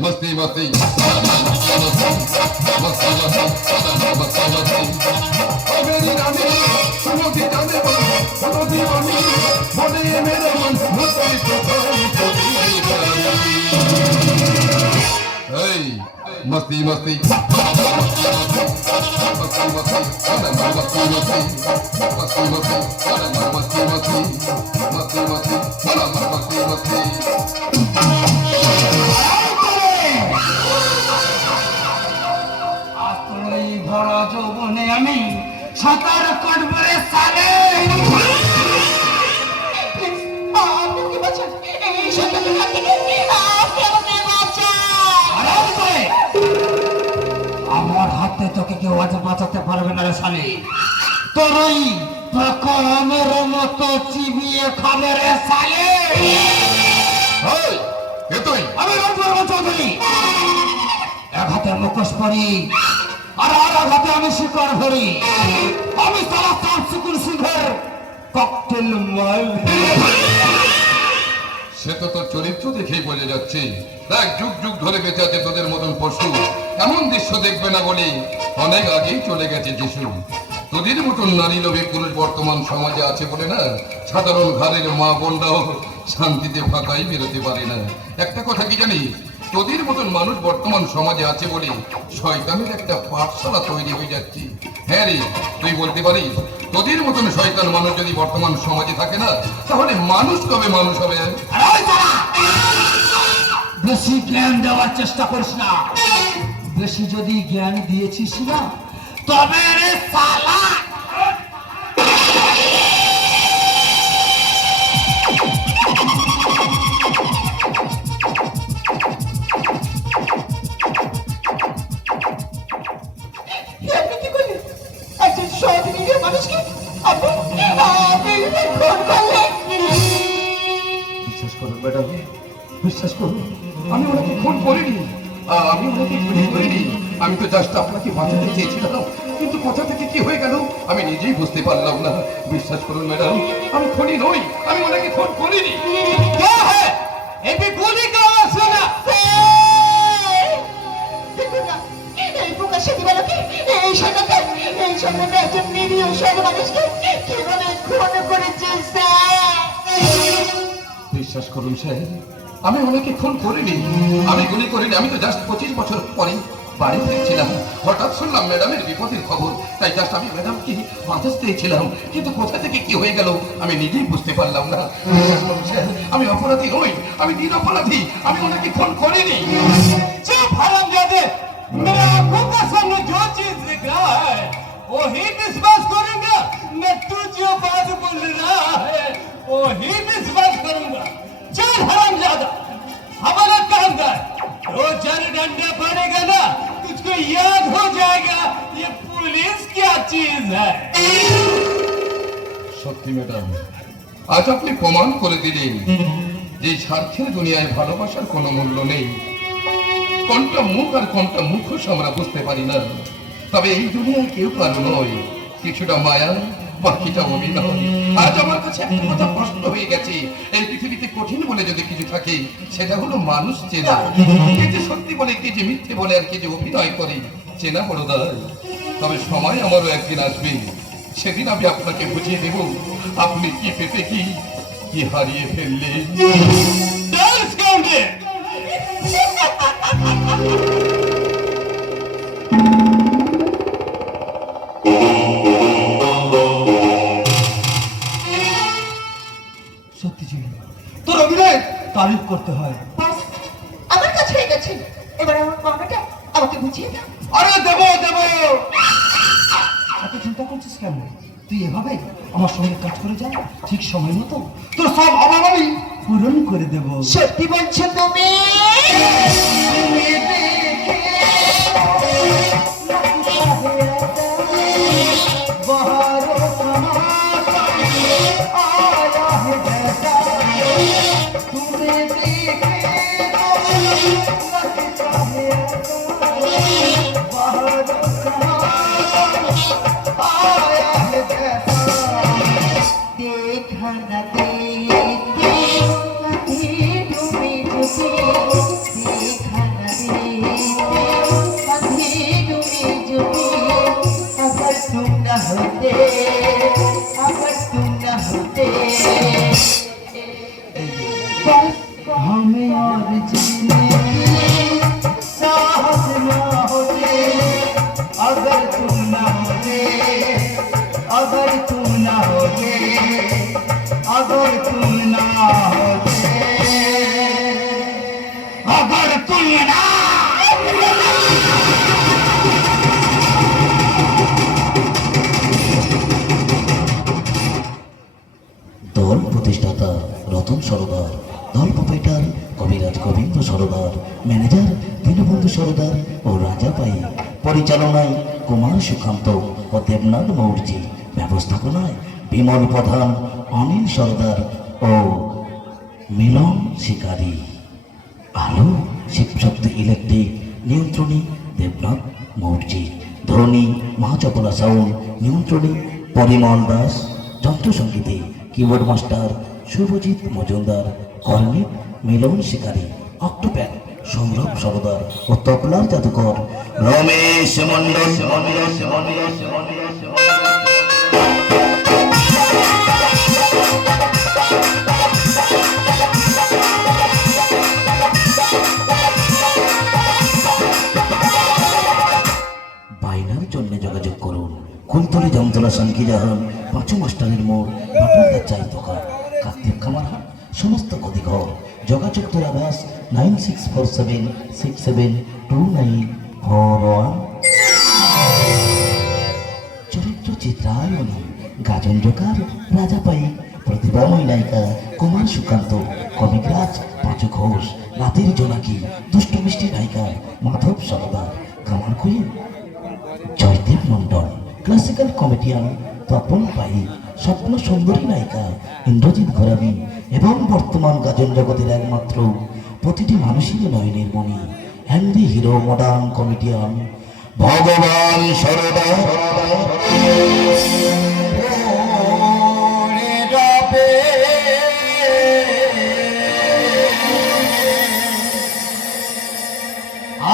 मस्ती मस्ती मेरी रानी सुनो की जाने सुनो दीवानी बोले मेरे मन मस्ती तो मस्ती मस्ती ভরা যৌবনে আমি সাঁতার কাটবো রে সালে। আমার হাতে তোকে কেউ আজ বাঁচাতে পারবে না রে সালে। তোর ওই প্রকামের মতো চিবিয়ে খাবে রে সালে। আমি রঘুবর্মা চৌধুরী, এক হাতে মুখোশ পরি আর হাতে আমি শিকার ধরি। আমি সারা সুকুর সিংহের ককটেল মাল। সে তো তোর চরিত্র দেখেই বোঝা যাচ্ছে এক যুগ যুগ ধরে বেঁচে আছে তোদের মতন পশু। এমন দৃশ্য দেখবে না বলে অনেক আগেই চলে গেছে যিশু। তোদের মতন নারী লোভী পুরুষ বর্তমান সমাজে আছে বলে না সাধারণ ঘরের মা বোনরাও শান্তিতে ফাঁকাই বেরোতে পারে না। একটা কথা কি জানিস, তোদের মতন মানুষ বর্তমান সমাজে আছে বলে শয়তানের একটা পাঠশালা তৈরি হয়ে যাচ্ছে। হ্যাঁ রে, তুই বলতে পারিস তোদের মতন শয়তান মানুষ যদি বর্তমান সমাজে থাকে না তাহলে মানুষ কবে মানুষ হবে? বেশি জ্ঞান দেওয়ার চেষ্টা করিস না। বেশি যদি জ্ঞান দিয়েছিস না তবে রে সালা বিশ্বাস করুন আমি ওনাকে খুন করিনি, আমি ওনাকে খুন করিনি। আমি তো জাস্ট আপনাকে বাঁচাতে চেয়েছিলাম, কিন্তু কোথা থেকে কি হয়ে গেল আমি নিজেই বুঝতে পারলাম না। বিশ্বাস করুন ম্যাডাম, আমি খুনি নই, আমি ওনাকে খুন করিনি। বিশ্বাস করুন স্যার, আমি ওনাকে খুন করিনি, আমি গুলি করিনি। আমি তো জাস্ট 25 বছর পরে বাড়ি ফিরছিলাম, হঠাৎ শুনলাম ম্যাডামের বিপদের খবর, তাই জাস্ট আমি ম্যাডামকে বাঁচাতে চেয়েছিলাম, কিন্তু কোথা থেকে কি হয়ে গেল আমি নিজেই বুঝতে পারলাম না। বিশ্বাস করুন স্যার, আমি অপরাধী নই, আমি নিরপরাধী, আমি ওনাকে খুন করিনি। चुप हरामजादे, मेरे आंखों के सामने जो चीज दिख रहा है वही विश्वास करूंगा। मैं तू जो बात बोल रहा है वही विश्वास करूंगा। चल हरामजादा, हमारा काम कर, दो चार डंडे पड़ेगा ना तुझको याद हो जाएगा ये पुलिस क्या चीज है। সত্যি ম্যাডাম, আজ আপনি প্রমাণ করে দিলেন যে স্বার্থের দুনিয়ায় ভালোবাসার কোনো মূল্য নেই। কোনটা মুখ আর কোনটা মুখোশ আমরা বুঝতে পারি না, তবে এই দুনিয়ায় কেউ কারো নয়, কিছুটা মায়া বাকিটা অভিনয়। আজ আমার কাছে একটা কথা স্পষ্ট হয়ে গেছে, এই পৃথিবীতে কঠিন বলে যদি কিছু থাকে সেটা হলো মানুষ চেনা। কে যে সত্যি বলে, কে যে মিথ্যে বলে, আর কে যে অভিনয় করে চেনা বড় দায়। তবে সময় আমারও একদিন আসবে, সেদিন আমি আপনাকে বুঝিয়ে দেব আপনি কি পেতে কি কি হারিয়ে ফেললে। সত্যি ছিল তোর অভিনয় তারিফ করতে হয়। আমার কাছে হয়ে গেছে, এবার আমার মামাটা আমাকে বুঝিয়ে দাও। আরে দেবো দেবো, এত চিন্তা চিন্তা করছিস কেন? তুই এভাবে আমার সঙ্গে কাজ করে যা, ঠিক সময় মতো তোর সব অভাব আমি পূরণ করে দেব। সত্যি বলছো তুমি? हमें और जीने साहस ना होते अगर तुम ना होते, अगर तुम ना होते, अगर तुम ना होते, अगर तुम ना দল প্রতিষ্ঠাতা রতন সরদার, দল প্রোপাইটার কবিরাজ গোবিন্দ সরদার, ম্যানেজার দীনবন্ধু সরদার ও রাজা পাই, পরিচালনায় কুমার সুকান্ত ও দেবনাথ মৌর্জি, ব্যবস্থাপনায় বিমল প্রধান, অনিল সরদার ও মিলন শিকারী। আলো শিবশক্তি ইলেকট্রিক নিয়ন্ত্রণী দেবনাথ মৌর্জি, ধ্বনি মহাচপলা সাউন্ড নিয়ন্ত্রণী পরিমল দাস, যন্ত্রসঙ্গীতে keyboard master Subhajit Majumdar, cornet Milan Shikari, octopad Sourav Sardar ও তবলার জাদুকর রমেশ মন্ডল। বাইনার জন্য যোগাযোগ করুন কুলতলি জামতলা শাঙ্কি জাহান, পাঁচু মাস্টারের মোড়, বাটুলদার চাই দোকান, কার্তিক খামারহাট, সমস্ত গদিঘর। যোগাযোগ দূরাভাস 9647672941। চরিত্র চিত্রায়নী গাজন জোকার রাজা পাই, প্রতিভাময় নায়িকা কুমার সুকান্ত, কবিরাজ পাঁচু ঘোষ, রাতের জোনাকি দুষ্ট মিষ্টি নায়িকা মাধব সরদার, কামার queen Joydeb Mondal, classical comedian Tapan Pai, স্বপ্ন সুন্দরী নায়িকা ইন্দ্রজিৎ ঘরামি এবং বর্তমান গাজন জগতের একমাত্র প্রতিটি মানুষের নয়নের মণি হ্যান্ডি হিরো মডার্ন কমেডিয়ান ভগবান সরদার।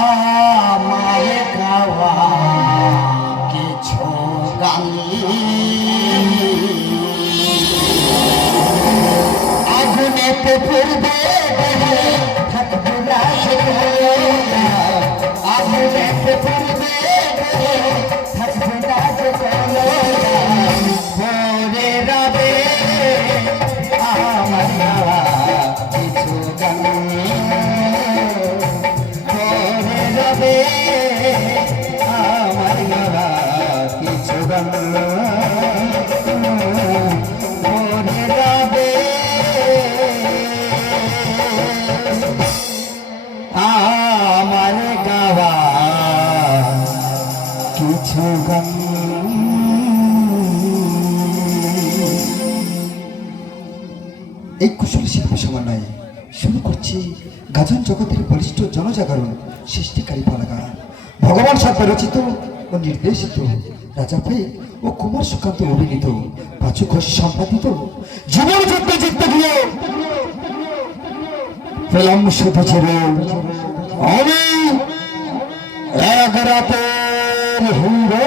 আমার গাওয়া কিছু গান আগুনেতে পূর্বে থাকবো না, আগুনেতে পূর্বে থাকবো না, পরে রবে আমার গাওয়া কিছু গান, পরে রবে আমার গাওয়া কিছু গান, পরে রবে আমার গাওয়া কিছু গান। এই কুশলী শিল্পী সমন্বয়ে শুরু করছি গাজন জগতের বলিষ্ঠ জনজাগরণ সৃষ্টিকারী পালাগান। ভগবান সরকার রচিত ও নির্দেশিত, রাজা ভাই ও কুমার সুকান্ত অভিনীত, পাঁচু ঘোষ সম্পাদিত জীবন যুদ্ধ জিততে গিয়ে পেলাম শুধু ছেড়ে আমি এক রাতের হিরো।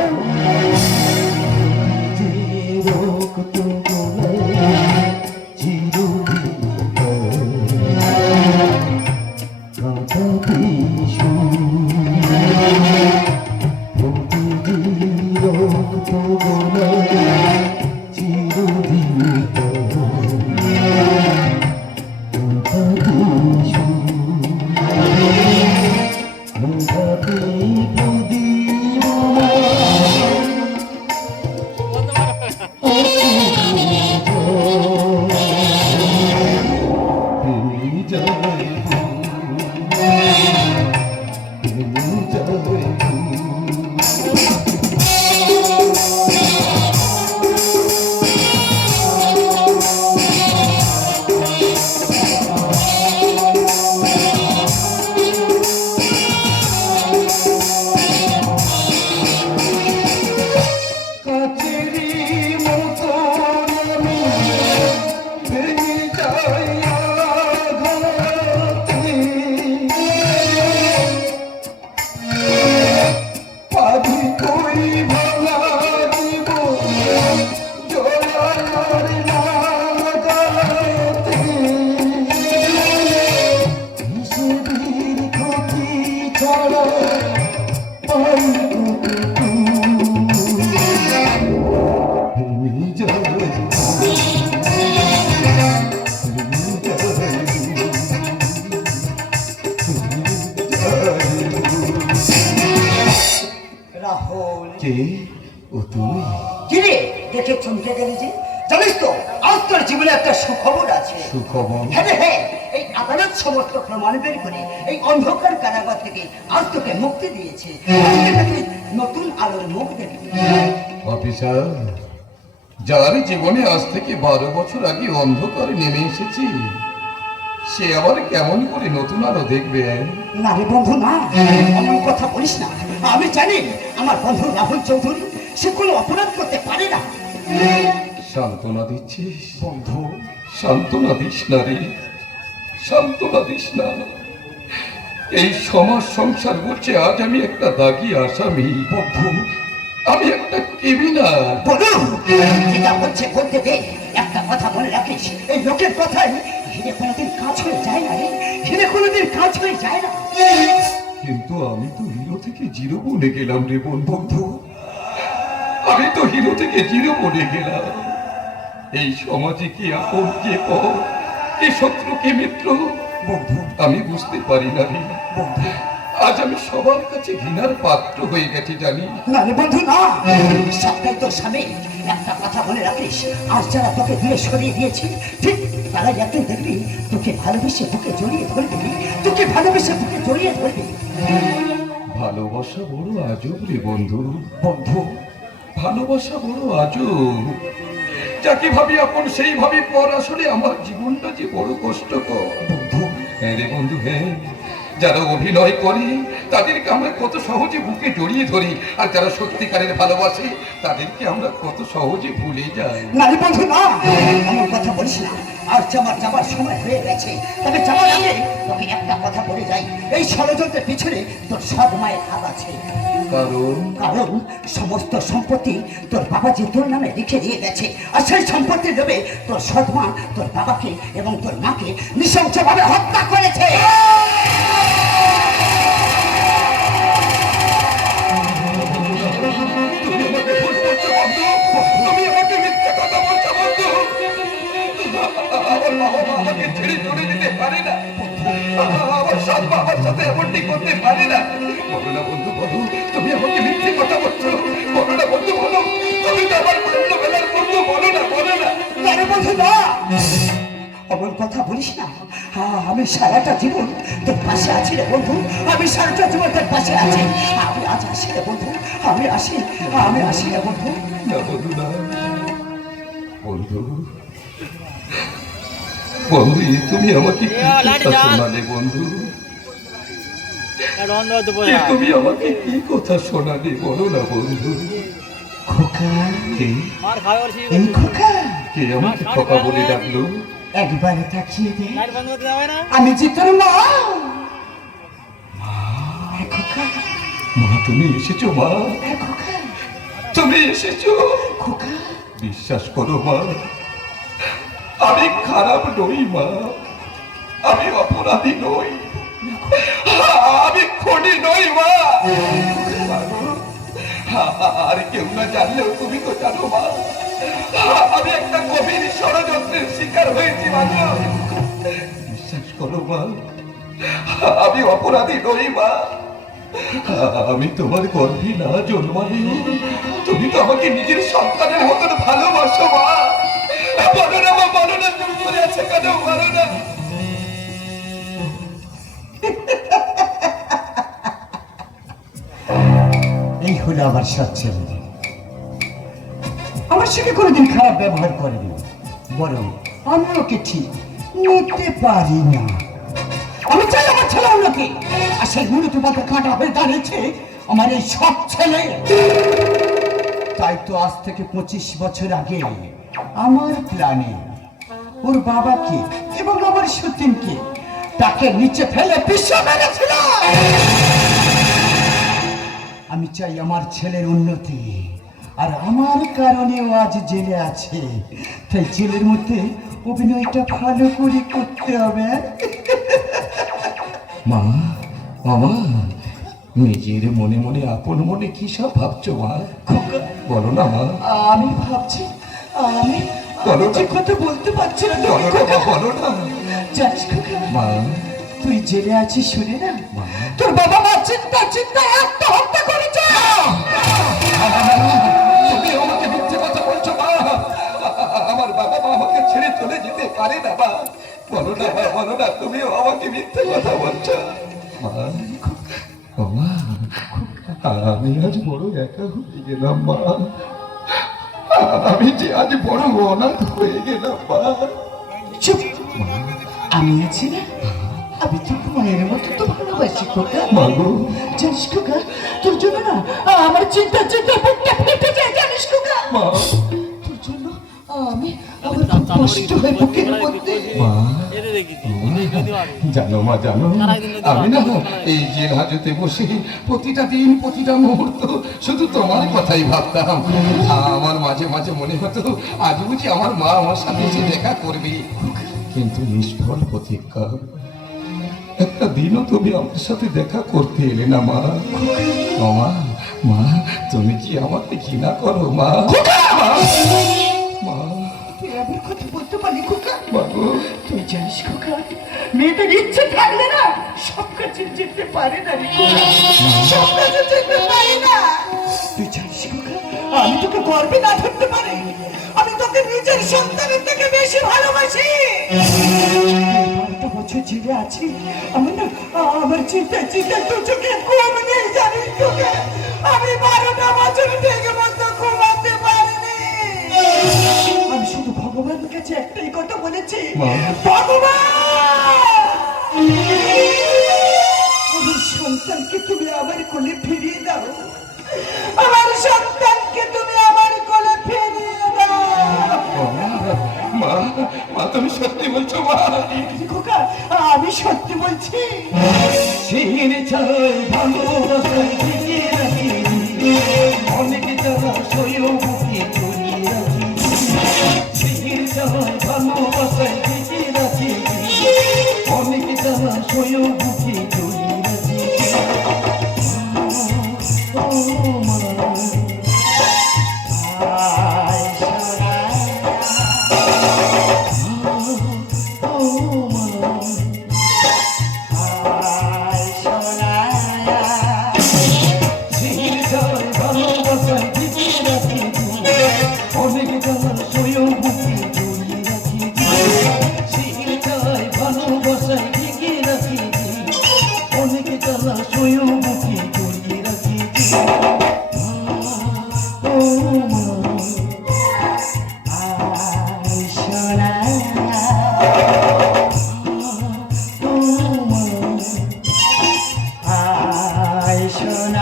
তুই? কিরে দেখে চমকে গেলি যে? জানিস তো আজ তোর জীবনে একটা সুখবর আছে। সুখবর? হ্যাঁ রে, হ্যাঁ, এই আদালত সমস্ত প্রমাণ বের করে এই অন্ধকার কারাগার থেকে আজ তোকে মুক্তি দিয়েছে। আজকে থেকে নতুন আলোর মুখ দেখবি। অফিসার, যার জীবনে আজ থেকে 12 বছর আগে অন্ধকারে নেমে এসেছি, সে আবার কেমন করে নতুন আলো দেখবে? না রে বন্ধু, না, এমন কথা বলিস না। আমি জানি আমার বন্ধু রাহুল চৌধুরী সে কোনো অপরাধ করতে পারে না। সান্ত্বনা দিচ্ছিস? বন্ধু, সান্ত্বনা দিস না রে, সান্ত্বনা দিস না। এই সমাজ সংসার বলছে আজ আমি একটা দাগি আসামি। বন্ধু, আমি একটা ক্রিমিনাল। বলু যেটা বলছে বলতে দে। একটা কথা মনে রাখিস, এই লোকের কথাই হিরে কোনোদিন কাজ হয়ে যায় না রে, হিরে কোনোদিন কাজ হয়ে যায় না। কিন্তু আমি তো হিরো থেকে জিরো বনে গেলাম রে বন্ধু। আমি তো হিরো থেকে জিরো বনে গেলাম। এই সমাজে কি আপন কে পর, কে শত্রু কে মিত্র, বন্ধু, আমি বুঝতে পারি না রে। বন্ধু, আজ আমি সবার কাছে ঘৃণার পাত্র হয়ে গেছি জানি। না রে বন্ধু, না, সবটাই তোর স্বামী। একটা কথা মনে রাখিস, আজ যারা তোকে দূরে সরিয়ে দিয়েছে, ঠিক তারাই একদিন দেখবি তোকে ভালোবেসে বুকে জড়িয়ে ধরবি, তোকে ভালোবেসে বুকে জড়িয়ে ধরবি। ভালোবাসা বড় আজব রে বন্ধু। বন্ধু, ভালোবাসা বড় আজব। যাকে ভাবি আপন সেই ভাবি পর, আসলে আমার জীবনটা যে বড় কষ্টকর। বন্ধু, হ্যাঁ রে বন্ধু, হ্যাঁ। যারা অভিনয় করে তাদেরকে আমরা কত সহজে বুকে জড়িয়ে ধরি, আর যারা সত্যিকারের ভালোবাসে তাদেরকে আমরা কত সহজে ভুলে যাই। না রে বন্ধু, না, এমন কথা বলিস না। আর যাবার সময় হয়ে গেছে। তবে যাওয়ার আগে তোকে একটা কথা বলে যাই, এই ষড়যন্ত্রের পিছনে তোর সৎ মায়ের হাত আছে। কারণ সমস্ত সম্পত্তি তোর বাবা যে তোর নামে লিখে দিয়ে গেছে, আর সেই সম্পত্তি দেবে তোর সৎ মা তোর বাবাকে এবং তোর মাকে নৃশংসভাবে হত্যা করেছে। তুমি আমাকে ভুল বলছো বন্ধু, তুমি আমাকে মিথ্যে কথা বলছো বন্ধু। আমার বাবা মা আমাকে ছেড়ে চলে যেতে পারে না, আমার সৎ মা আমার সাথে এমনটি করতে পারে না। বলো না বন্ধু, বলো, তুমি আমাকে মিথ্যে কথা বলছো। বলো না বন্ধু, বলো, তুমি তো আমার ছোটবেলার বন্ধু। বলো না, বলো না। না রে বন্ধু, না, এমন কথা বলিস না। আমি সারাটা জীবন তোর পাশে আছি রে বন্ধু, আমি সারাটা জীবন তোর পাশে আছি। আমি আজ আসি রে বন্ধু, আমি আসি রে বন্ধু। না বন্ধু, না বন্ধু, বন্ধু, তুমি আমাকে কি কথা শোনালে বন্ধু? তুমি আমাকে কি কথা শোনালে বলো না বন্ধু। খোকা, কে? এই খোকা, কে আমাকে খোকা বলে ডাকলো? একবারে তাকিয়ে দে, আমি যে তোর মা। খোকা, মা তুমি এসেছো? মা খোকা, তুমি এসেছো? খোকা, বিশ্বাস করো মা, আমি খারাপ নই মা, আমি অপরাধী নই, আমি খুনি নই মা। আর কেউ না জানলেও তুমি তো জানো মা, আমি একটা গভীর ষড়যন্ত্রের শিকার হয়েছি মা। বিশ্বাস করো মা, আমি অপরাধী নই মা। আমি তোমার গর্ভে না জন্মালে তুমি তো আমাকে নিজের সন্তানের মতন ভালোবাসো মা। বলো না মা, বলো না, তুমি করে আছে কেন? বলো না। এই হলো আমার সৎ ছেলে। আমার সঙ্গে কোনোদিন খারাপ ব্যবহার করেনি, বরং আমি ওকে ঠিক নিতে পারি না। আমি চাই আমার ছেলে অন্যকে, আর সেই মূলত পথে কাঁটা হয়ে দাঁড়িয়েছে আমার এই সব ছেলে। তাই তো আজ থেকে 25 বছর আগে আমার প্ল্যানে ওর বাবাকে এবং আমার সতীনকে তাকে নিচে ফেলে বিশ্ব মেরেছিল। আমি চাই আমার ছেলের উন্নতি, আর আমার কারণে ও আজ জেলে আছে। তাই জেলের মধ্যে অভিনয়টা ভালো করে করতে হবে। মা, মামা, নিজের মনে মনে আপন মনে কি সব ভাবছো মা? বলো না মা। আমি ভাবছি, আমি বলো না। যে কথা বলতে পারছি না। বলো না মা, বলো না। জানিস খোকা, মা, তুই জেলে আছিস শুনে না, মা। তোর বাবা মা চিন্তা আত্মহত্যা করেছে। তুমি বলো না, তুমিও আমাকে মিথ্যে কথা বলছো। মা, ও মা, আমি আজ বড় একা হয়ে গেলাম মা। আমি যে আজ বড় অনাথ হয়ে গেলাম মা। চুপ, আমি আছি না, আমি তোকে মনের মতো তো ভালোবাসি খোকা। মাগো, জানিস খোকা, তোর জন্য না আমার চিন্তা বুকটা ফেটে যায়, জানিস খোকা। মা, তোর জন্য আমি আমার খুব কষ্ট হয় বুকের মধ্যে। মা, জানো মা, জানো আমি না এই জেল হাজতে বসে প্রতিটা দিন প্রতিটা মুহূর্ত শুধু তোমার কথাই ভাবতাম। আমার মাঝে মাঝে মনে হতো আজ বুঝি আমার মা আমার সাথে এসে দেখা করবে, কিন্তু নিষ্ফল প্রতীক্ষা। একটা দিনও তুমি আমার সাথে দেখা করতে এলে না মা। ও মা, মা, তুমি কি আমাকে ঘৃণা করো মা? মা, তুই আমার কথা বলতে পারি খোকা? বাবু, তুই জানিস খোকা, মেয়েদের ইচ্ছে থাকলে না সব কাছে যেতে পারে না রে খোকা, সব কাছে যেতে পারে না। তুই জানিস খোকা, আমি তোকে গর্বে না ধরতে পারি, আমি তোকে নিজের সন্তানের থেকে বেশি ভালোবাসি। 12টা বছর জেলে আছি, আমার না আমার চিন্তায় তোর চোখে ঘুম নেই, জানিস খোকা। আমি 12টা বছর থেকে মতো ঘুমাতে পারিনি। আমি শুধু ভগবানের কাছে একটাই কথা বলেছি, ভগবান, আমার সন্তানকে তুমি আমার কোলে ফিরিয়ে দাও, আমার সন্তানকে তুমি আমার কোলে ফিরিয়ে দাও। মা, মা, তুমি সত্যি বলছো মা? খোকা, আমি সত্যি বলছি। শির চাই ভালোবাসায় টিকিয়ে রাখি, অনেক জ্বালা সয়েও বুকে জড়িয়ে রাখি। শির চাই ভালোবাসায় টিকিয়ে রাখি, অনেক জ্বালা সয়েও বুকে জড়িয়ে রাখি। ও মা, আয় সোনা,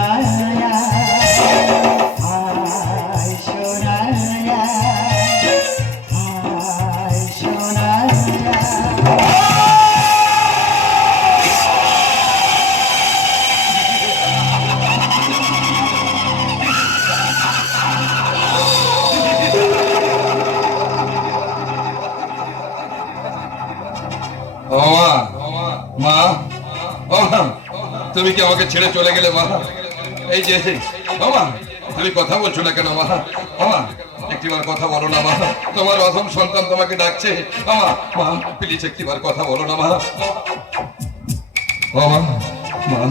মা, ও মা, তুমি কি আমাকে ছেড়ে চলে গেলে মা? এই যে ও মা, তুমি কথা বলছো না কেন মা? ও মা, একটিবার কথা বলো না মা, তোমার অধম সন্তান তোমাকে ডাকছে। ও মা, মা, প্লিজ একটিবার কথা বলো না মা। ও মা, মা,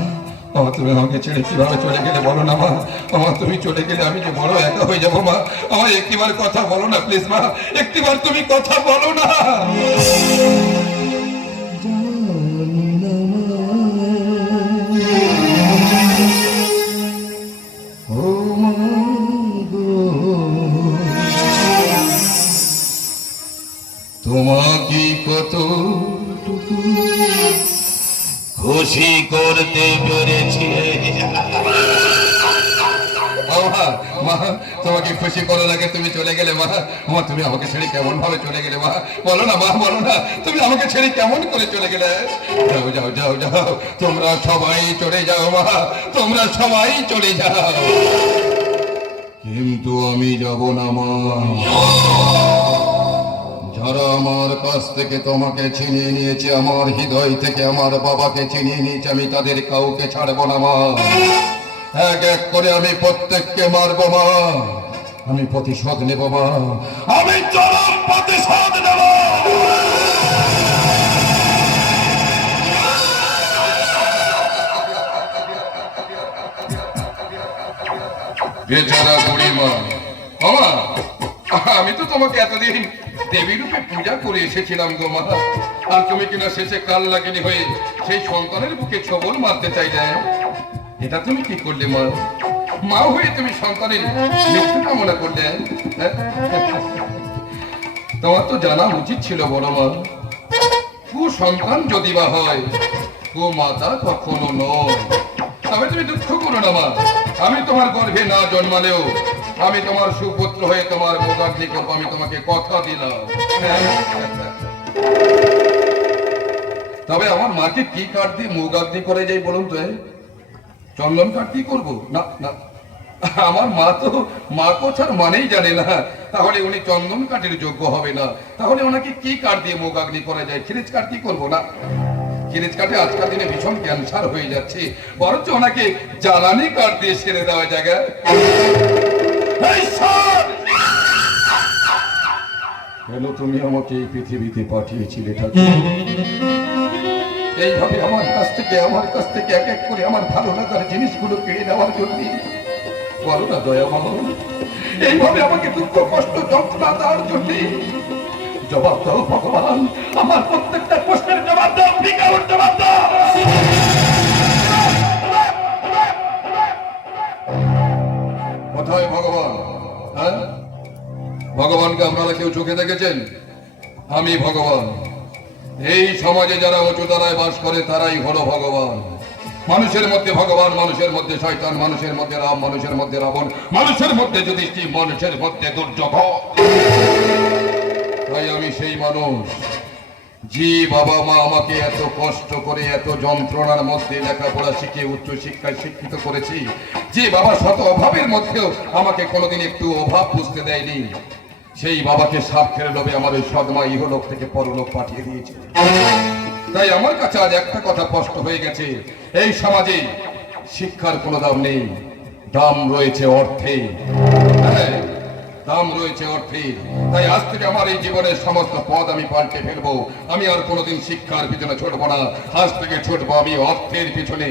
ও তুমি আমাকে ছেড়ে কিভাবে চলে গেলে বলো না মা। আমার তুমি চলে গেলে আমি যে বড় একা হয়ে যাবো মা। আমার একটিবার কথা বলো না প্লিজ মা, একটিবার তুমি কথা বলো না। তোমাকে কতটুকু খুশি করতে পেরেছি। মা, তোমাকে খুশি করার আগে তুমি চলে গেলে মা। মা, তুমি আমাকে ছেড়ে কেমন ভাবে চলে গেলে মা? বলো না মা, বলো না, তুমি আমাকে ছেড়ে কেমন করে চলে গেলে? যাও যাও যাও যাও, তোমরা সবাই চলে যাও মা, তোমরা সবাই চলে যাও, কিন্তু আমি যাব না মা। যারা আমার কাছ থেকে তোমাকে ছিনিয়ে নিয়েছে, আমার হৃদয় থেকে আমার বাবাকে ছিনিয়ে নিয়েছে, আমি তাদের কাউকে ছাড়বো না মা। এক এক করে আমি প্রত্যেককে মারবো মা, আমি প্রতিশোধ নেব মা, আমি চরম প্রতিশোধ নেব। বেচারা বুড়ি মা, মা, আমি তো তোমাকে এতদিন দেবী রূপে পূজা করে এসেছিলাম গো মা। আর তুমি কিনা শেষে কাল লাগিনি হয়ে সেই সন্তানের বুকে ছবল মারতে চাইলে। এটা তুমি কি করলে মা? মা হয়ে তুমি সন্তানের মৃত্যু কামনা করলে। তোমার তো জানা উচিত ছিল বড় মা, সন্তান যদি বা হয় ও মাতা কখনো নয়। তবে তুমি দুঃখ করো না মা, আমি তোমার গর্ভে না জন্মালেও আমি তোমার সুপুত্র হয়ে তোমার মোগাগ্নি করবো, আমি তোমাকে কথা দিলাম। তবে আমার মাকে কি কাঠ দিয়ে মোগাগ্নি করে যাই বলুন তো? চন্দন কাঠ দিয়ে করবো? না না, আমার মা তো মা কথার মানেই জানে না, তাহলে উনি চন্দন কাঠের যোগ্য হবে না। তাহলে ওনাকে কি কাঠ দিয়ে মোগাগ্নি করা যায়? খিরিজ কাঠ দিয়ে করবো? না, খিরিজ কাঠে আজকাল দিনে ভীষণ ক্যান্সার হয়ে যাচ্ছে, বরঞ্চ ওনাকে জ্বালানি কাঠ দিয়ে সেরে দেওয়া জায়গা। কেন তুমি আমাকে এই পৃথিবীতে পাঠিয়েছিলে ঠাকুর? এইভাবে আমার কাছ থেকে এক এক করে আমার ভালো লাগার জিনিসগুলো কেড়ে নেওয়ার জন্য? বলো না দয়া মা, এইভাবে আমাকে দুঃখ কষ্ট যন্ত্রণা দেওয়ার জন্য? জবাব দাও ভগবান, আমার প্রত্যেকটা প্রশ্নের জবাব দাও, বিজ্ঞাপন জবাব দাও। কোথায় ভগবান? হ্যাঁ, ভগবানকে আপনারা কেউ চোখে দেখেছেন? আমি ভগবান। এই সমাজে যারা উঁচু তলায় বাস করে তারাই হলো ভগবান। মানুষের মধ্যে ভগবান, মানুষের মধ্যে শয়তান, মানুষের মধ্যে রাম, মানুষের মধ্যে রাবণ, মানুষের মধ্যে যুধিষ্ঠির, মানুষের মধ্যে দুর্যোধন। তাই আমি সেই মানুষ, যে বাবা মা আমাকে এত কষ্ট করে এত যন্ত্রণার মধ্যে লেখাপড়া শিখে উচ্চ শিক্ষায় শিক্ষিত করেছি, যে বাবা শত অভাবের মধ্যেও আমাকে কোনোদিন একটু অভাব বুঝতে দেয়নি, সেই বাবাকে স্বার্থের লোভে আমার ওই সদমা ইহলোক থেকে পরলোক পাঠিয়ে দিয়েছে। তাই আমার কাছে আজ একটা কথা স্পষ্ট হয়ে গেছে, এই সমাজে শিক্ষার কোনো দাম নেই, দাম রয়েছে অর্থে। হ্যাঁ, দাম রয়েছে অর্থে। তাই আজ থেকে আমার এই জীবনের সমস্ত পদ আমি পাল্টে ফেলবো। আমি আর কোনোদিন শিক্ষার পিছনে ছুটবো না, আজ থেকে ছুটবো আমি অর্থের পিছনে।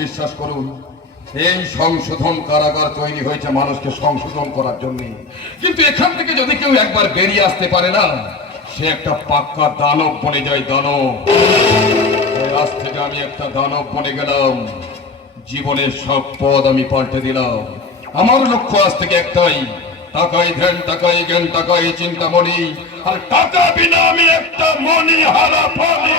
বিশ্বাস করুন, এই সংশোধন কারাগার তৈরি হয়েছে মানুষকে সংশোধন করার জন্য, কিন্তু এখান থেকে যদি কেউ একবার বেরিয়ে আসতে পারে না, সে একটা পাক্কা দানব বনে যায়, দানব। আজ থেকে আমি একটা দানব বনে গেলাম, জীবনের সব পদ আমি পাল্টে দিলাম। আমার লক্ষ্য আজ থেকে একটাই, টাকাই ধ্যান, টাকাই জ্ঞান, টাকাই চিন্তামণি, আর টাকা বিনা আমি একটা মনি হারা ফলি।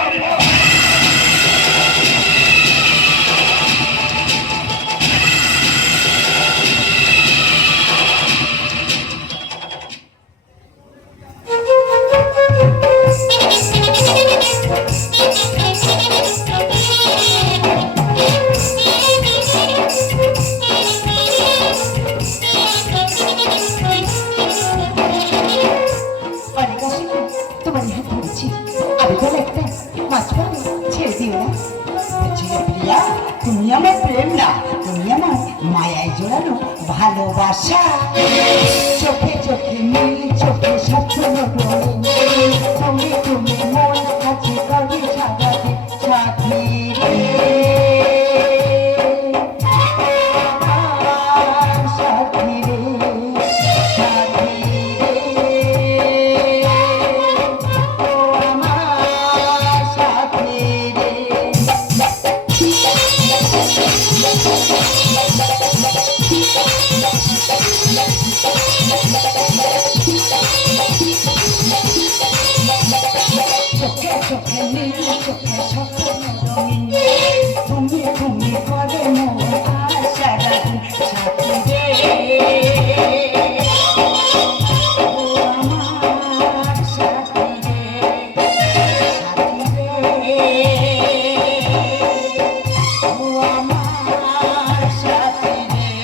তুমি আমার প্রেম না, তুমি আমার মায়ায় জোড়ানো ভালোবাসা। চোখে চোখে মিল, চোখে স্বপ্ন তুমি তুমি মন কাছে কবে সাজাতে সাথী রে। সাথী রে, সাথী রে, ও আমার সাথী রে। চোখে চোখে নীল, চোখে স্বপ্ন রঙিন, তুমি তুমি করে মন আশা রাখি সাথী রে। ও আমার সাথী রে, সাথী রে, ও আমার সাথী রে।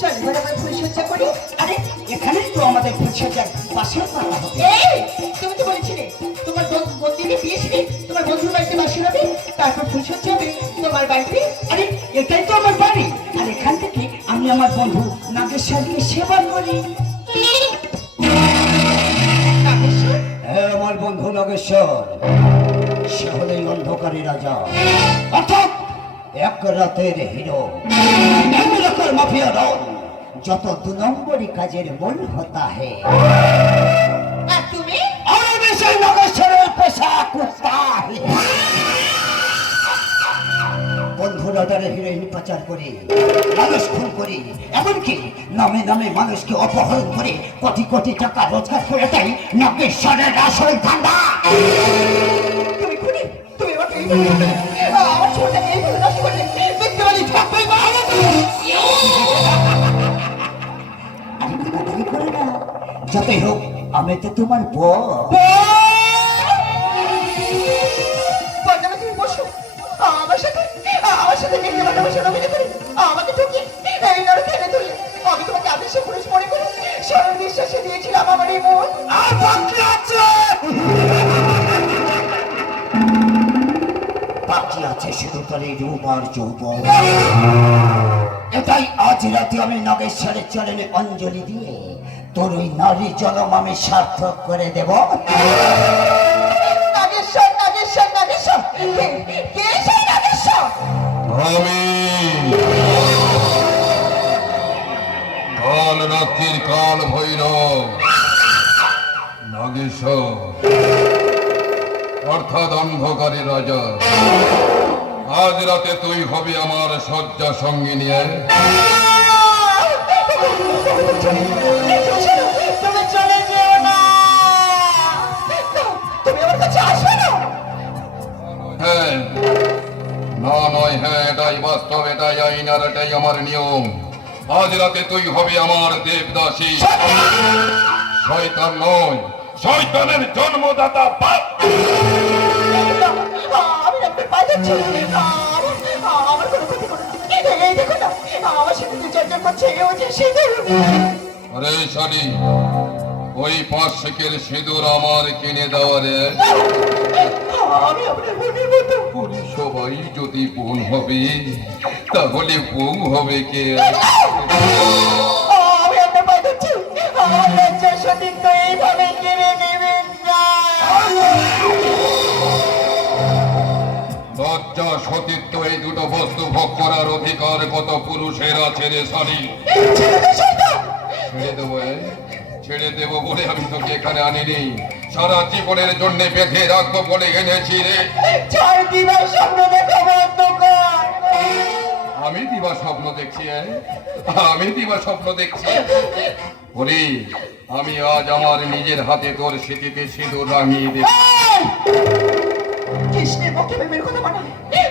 চল এবার আমরা ফুলসজ্জা করি। আরে এখানে তো আমাদের ফুলসজ্জার বাসর পাতা হবে। এই, তুমি তো বলেছিলে তোমার বন্ধুকে দিয়েছিলে তোমার বন্ধুর বাড়িতে বাসর হবে, তারপর ফুলসজ্জা হবে তোমার বাড়িতে। আরে এটাই তো আমার বাড়ি, আর এখান থেকে আমি আমার বন্ধু নাগেশ্বরকে সেবা করি। নাগেশ্বর? হ্যাঁ, আমার বন্ধু নাগেশ্বর, সে হলো এই অন্ধকারী রাজা, অর্থাৎ এক রাতের হিরো, এক রাতের মাফিয়া ডন, যত দু নম্বরই কাজের মূল হতা হে। আর তুমি? আমি দেশের নগেশ্বরের পেশা কুত্তা হে। বন্ধুরা তারা হিরোইন পাচার করে, মানুষ খুন করে, এমনকি নামে নামে মানুষকে অপহরণ করে কোটি কোটি টাকা রোজগার করে তাই নগেশ্বরের আসল ধান্দা। তুমি খুনি, তুমি আমাকে এই করে করলে, আমার ছোটটাকে এই করে নষ্ট করলে, দেখতে পারি থাকবে না। আমি তো দাবি করি না, যতই হোক আমি তো তোমার বউ। বদনামে তুমি বসো, আমার সাথে দেখতে পাঠাবো অভিনয় করে আমাকে ঠকিয়ে এই নরকে এনে তুললে। আমি তোমাকে আদেশে পুরুষ মনে করে সরল বিশ্বাসে দিয়েছিলাম আমার এই মন। আর বাকি আছে, বাকি আছে শুধু তোর এই রূপ আর যৌবন। এটাই আজ রাতে আমি নগেশ্বরের চরণে অঞ্জলি দিয়ে তোর ওই নারী জনম আমি সার্থক করে দেব। নাগেশ্বর, নাগেশ্বর, নাগেশ্বর, কে সেই নাগেশ্বর? আমি কাল রাত্রির কাল ভৈরব নাগেশ্বর, অর্থাৎ অন্ধকারের রাজা। আজ রাতে তুই হবে আমার শয্যা সঙ্গী নিয়ে। তুমি চলে যেও না, তুমি আমার কাছে আসবে না। হ্যাঁ, না নয়, হ্যাঁ, এটাই বাস্তব, এটাই আইন, আর এটাই আমার নিয়ম। আজ রাতে তুই হবে আমার দেবদাসী, শয়তান নয়, শয়তানের জন্মদাতা বাপ। আমি আপনার পায়ে যাচ্ছি, আমার কোনো ক্ষতি করো না। এই দেখো না, আমার সাথে যে চর্চা করছে ও যে সিঁদুর। আরে শালি, ওই 5 শেকের সিঁদুর আমার কিনে দেওয়া রে। আমি আপনার বোনের মতো। ওরে সবাই যদি বোন হবে তাহলে বউ হবে কে? আমি আপনার পায়ে যাচ্ছি, আমার লজ্জার সতীত্ব এইভাবে কেড়ে নেবেন না। লজ্জা সতীত্ব এই দুটো বস্তু ভোগ করার অধিকার কত পুরুষের আছে রে শালি? ছেড়ে দেবো, ছেড়ে দেবো বলে আমি তোকে এখানে আনিনি, সারা জীবনের জন্য বেঁধে রাখবো বলে এনেছি রে। চার দিনের স্বপ্ন দেখা বন্ধ কর। আমি দিবা স্বপ্ন দেখছি, আমি দিবা স্বপ্ন দেখছি। ওরে, আমি আজ আমার নিজের হাতে তোর স্মৃতিতে সিঁদুর রাঙিয়ে দেব। কৃষ্ণের মুখে বের কথা বলা,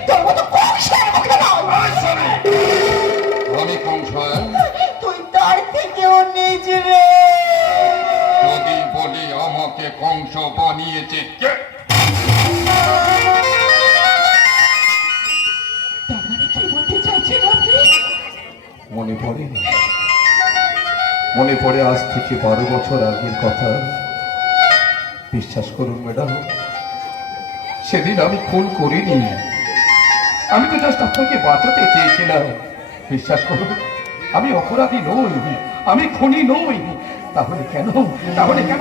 তোর মতো কংসের মুখে নয়। আমি কংস, তুই তার থেকেও নিজ রে। যদি বলি আমাকে কংস বানিয়েছে কে? তার মানে কি বলতে চাইছেন আপনি? মনে পড়ে আজ থেকে 12 বছর আগের কথা। বিশ্বাস করুন ম্যাডাম, সেদিন আমি খুন করিনি, আমি তো জাস্ট আপনাকে বাঁচাতে চেয়েছিলাম। বিশ্বাস করুন, আমি অপরাধী নই, আমি খুনি নই। তাহলে কেন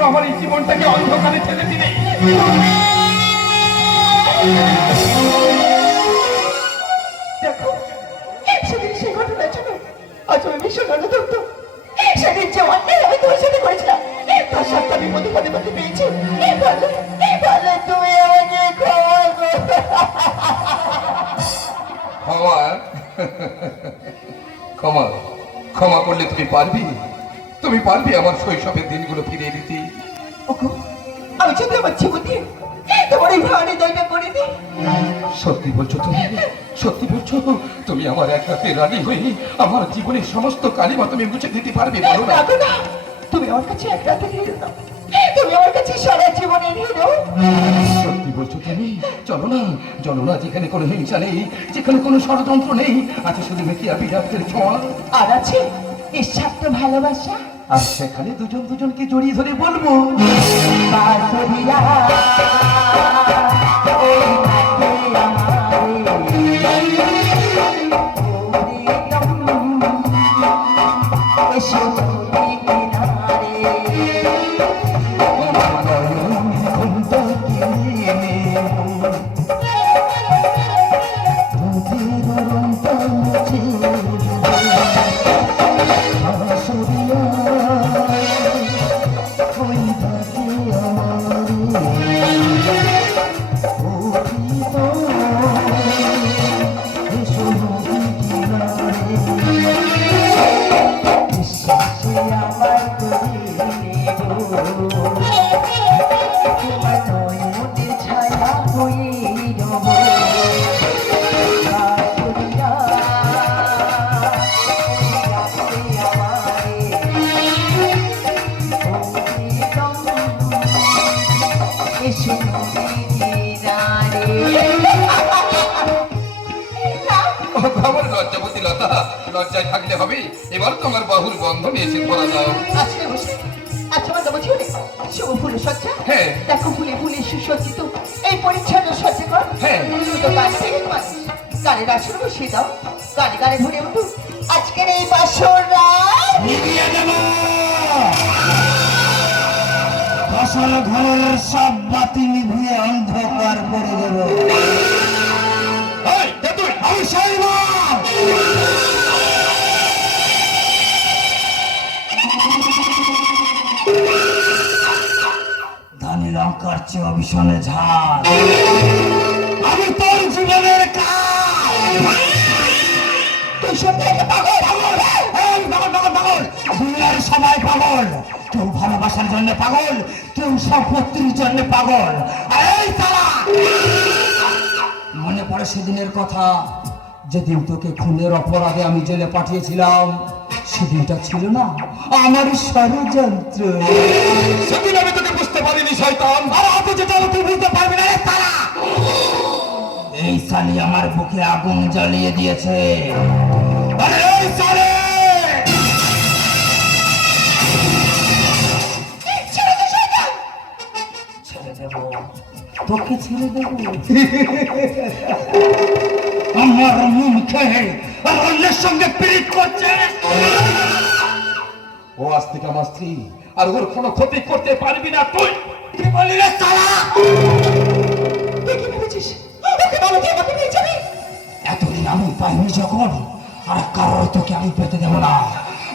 আমার এই জীবনটাকে অন্ধকারে ঠেলে দিলে? দেখো, সেদিন সেই ঘটনা ছিল আজ আমি ভীষণ অনুতপ্ত। সেদিন যে অন্যায় আমি তোমার সাথে করেছিলাম তার সাথে আমি পদে পদে পেয়েছি। ভালো তুমি আমাকে ক্ষমা করো। ক্ষমা ক্ষমা ক্ষমা করলে তুমি পারবি আমার শৈশবের দিনগুলো ফিরিয়ে দিতে? ওগো, আমি যদি আমার জীবন দিয়ে তোমার এই ভাড়ি দয়টা করে দিই। সত্যি বলছো তুমি? সত্যি বলছো তুমি আমার এক রাতে রানী হয়ে আমার জীবনের সমস্ত কালিমা তুমি মুছে দিতে পারবে? বলো না। রাখো না, তুমি আমার কাছে এক রাতে হিরো না, তুমি আমার কাছে সারা জীবনের হিরো। সত্যি বলছো তুমি? চলো না, যেখানে কোনো হিংসা নেই, যেখানে কোনো ষড়যন্ত্র নেই, আছে শুধু মেকিয়া বিরাটের ছোঁয়া, আর আছে নিঃস্বার্থ ভালোবাসা। আর সেখানে দুজনকে জড়িয়ে ধরে বলবো, বাঁশরিয়া, ওই মাঠে আমারে এসো নদী কিনারে। নয়ন আমার লজ্জাবতী লতা, লজ্জায় থাকলে হবে? এবার তো আমার বাহুর বন্ধনে এসে ধরা দাও। আসলে বসে আচ্ছা আমার বলছি শুভ ফুল সজ্জা হ্যাঁ। দেখো ফুলে ফুলে সুসজ্জিত এই পরিচ্ছন্ন সজ্জা কর হ্যাঁ। দুটো গান থেকে মানুষ গানের আসর বসিয়ে দাও, গানে গানে ধরে উঠু আজকের এই বাসর রাত। নিভিয়ে দেব ফসল ঘরের সব বাতি নিভিয়ে অন্ধকার করে দেব। এই, তেঁতুল! আমি সাইবার ধানি লঙ্কার চেয়ে অভিশনে ঝাল, আমি তোর জীবনের কাল। তুই সত্যি একটা পাগল, পাগল, এই পাগল, পাগল, পাগল। দুনিয়ার সবাই পাগল, কেউ ভালোবাসার জন্য পাগল, কেউ সম্পত্তির জন্য পাগল। আর এই তারা মনে পড়ে সেদিনের কথা, যেদিন তোকে খুনের অপরাধে আমি জেলে পাঠিয়েছিলাম। সেদিনটা ছিল না আমার ষড়যন্ত্র। সেদিন আমি তোকে বুঝতে পারিনি শয়তান। আর হাতে যেটা তুই বুঝতে পারবি না রে তারা। এই সালি আমার বুকে আগুন জ্বালিয়ে দিয়েছে। আরে এই সালি ছেড়ে দেব, তোকে ছেড়ে দেব। আমার মন খেয়ে আর অন্যের সঙ্গে পীড়িত করছে। ও আজ থেকে আমার স্ত্রী, আর ওর কোনো ক্ষতি করতে পারবি না তুই। কি বলি রে তারা? তুই কি ভেবেছিস ওকে ভালো দিয়ে আমাকে নিয়ে যাবি? এতদিন আমি পাইনি যখন, আর কারোর তোকে আমি পেতে দেব না।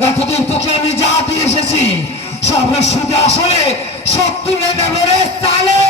এতদিন তোকে আমি যা দিয়ে এসেছি সব সুদে আসলে সব তুলে দেব রে তালে।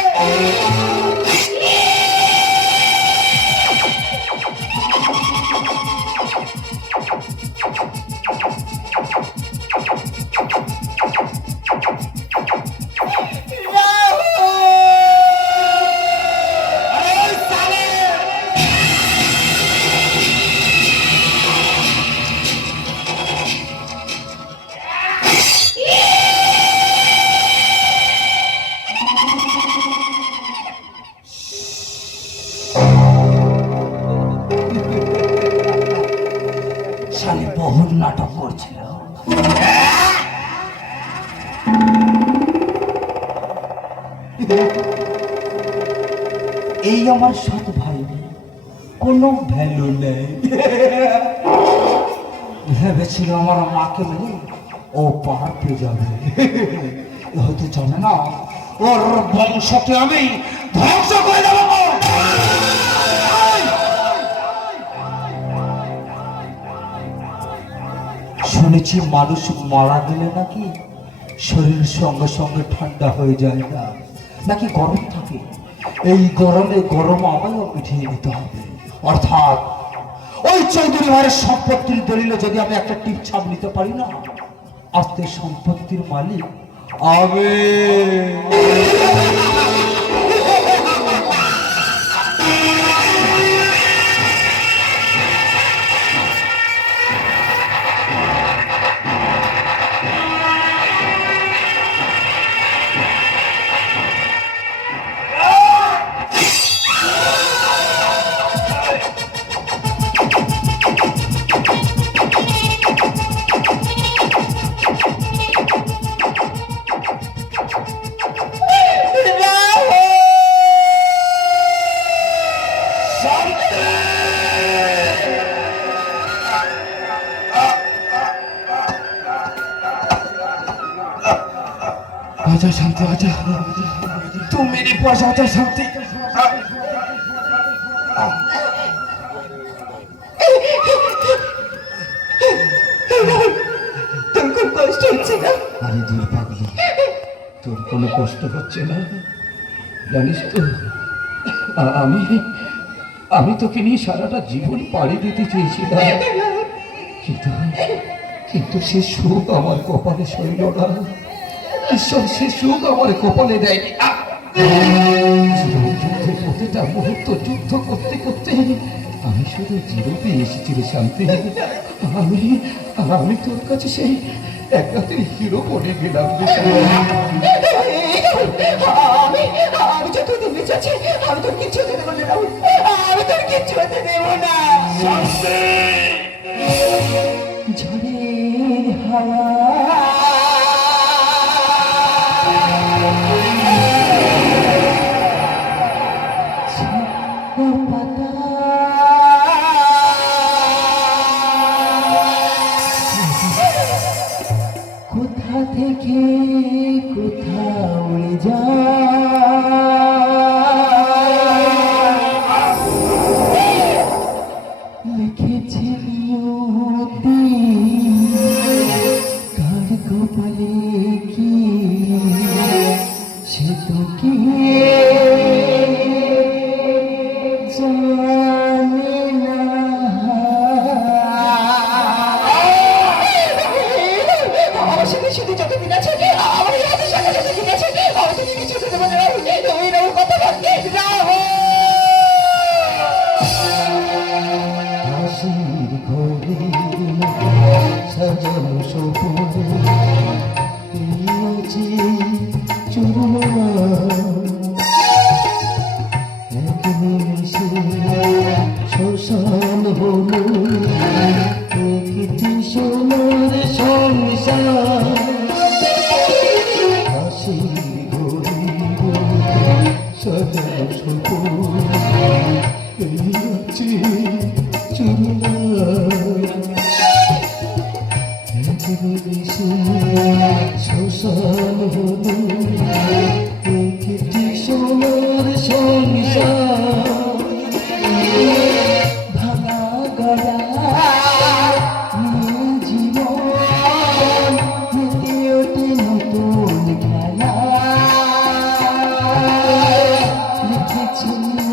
শালি বহুত নাটক করছিল। এই আমার সৎ ভাই, কোনো ভ্যালু নেই। ভেবেছিল আমার মাকে মেরে ও পার পেয়ে যাবে। হয়তো জানে না ওর বংশকে আমি ধ্বংস করে দেবো। শুনেছি মানুষ মারা গেলে নাকি শরীর সঙ্গে সঙ্গে ঠান্ডা হয়ে যায় না, নাকি গরম থাকে। এই গরমে গরম আমায়ও মিটিয়ে নিতে হবে। অর্থাৎ ওই চৌধুরী ভাইয়ের সম্পত্তির দলিলে যদি আমি একটা টিপ ছাপ নিতে পারি না, আস্তে সম্পত্তির মালিক আমি। आजा शांति, आजा, तू मेरे पास आजा शांति। তোর খুব কষ্ট হচ্ছে না? আরে দূর পাগলি, তোর কোনো কষ্ট হচ্ছে না? জানিস তো আমি আমি তোকে নিয়ে সারাটা জীবন পাড়ি দিতে চেয়েছিলাম, কিন্তু কিন্তু সে সুখ আমার কপালে সইল না। ঈশ্বর সে সুখ আমার কপালে দেয়নি। যুদ্ধের প্রতিটা মুহূর্ত যুদ্ধ করতে করতে আমি শুধু জিরো পেয়ে এসেছি রে শান্তি। আমি আমি তোর কাছে সেই এক রাতের হিরো বনে গেলাম রে শান্তি। আমি আমি যতদিন বেঁচে আছি আমি তোর কিচ্ছু হতে দেবো না রাহুল, আমি তোর কিচ্ছু হতে দেবো না। শ্মশান হলো একটি সোনার সংসার হাসির গরিব সদা সপন এই আছে শ্মশান হলো একটি সোনার সংসার ভাঙা গড়া জীবন মেতে ওঠে নতুন খেলা লিখেছিল